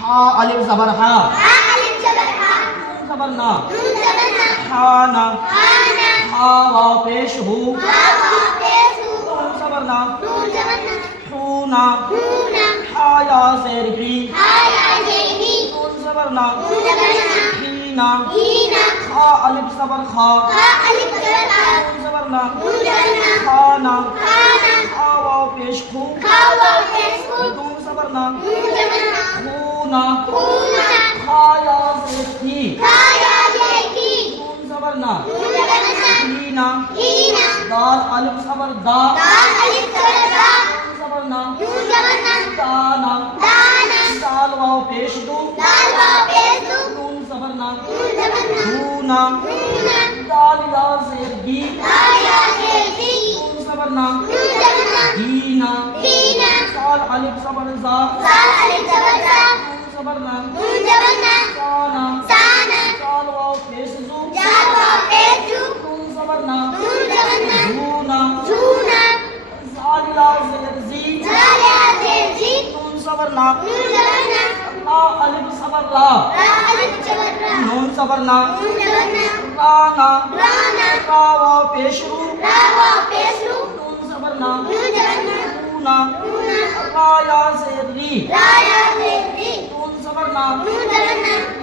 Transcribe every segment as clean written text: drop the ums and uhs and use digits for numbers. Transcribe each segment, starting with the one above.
हा अलिफ ज़बर हा, नून ज़बर ना, खाना, हा वाव पेश हू, नून ज़बर ना, हूना, हा या ज़ेर ही, नून ज़बर ना, हीना, खा अलिफ ज़बर खा, नून ज़बर ना, खाना, हा वाव पेश हू, नून ज़बर ना, खूना, खा या ज़ेर ही, नून ज़बर ना, हीना, दाल अलिफ ज़बर दा, नून ज़बर ना, दाना, दाल वाव पेश दू, नून ज़बर ना, दूना, दाल या ज़ेर दी, नून ज़बर ना, दीना, साल अलिफ ज़बर ज़ा, नून ज़बर ना, साना, साल वाव पेश जू, नून ज़बर ना, जूना, ज़ाल या ज़ेर ज़ी, नून ज़बर ना, ला अलिफ ज़बर ला, नून ज़बर ना, राना, रा वाव पेश रू, नून ज़बर ना, रूना, रा या ज़ेर री, नून ज़बर ना,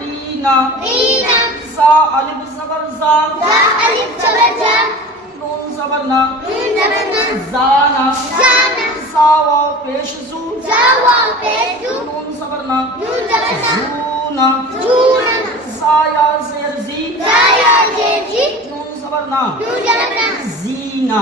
लीना, ज़ा अलिफ ज़बर ज़ा, नून ज़बर ना, ज़ाना, ज़ा वाव पेश जू, नून ज़बर ना, जूना, ज़ा या ज़ेर ज़ी, नून ज़बर ना, जीना।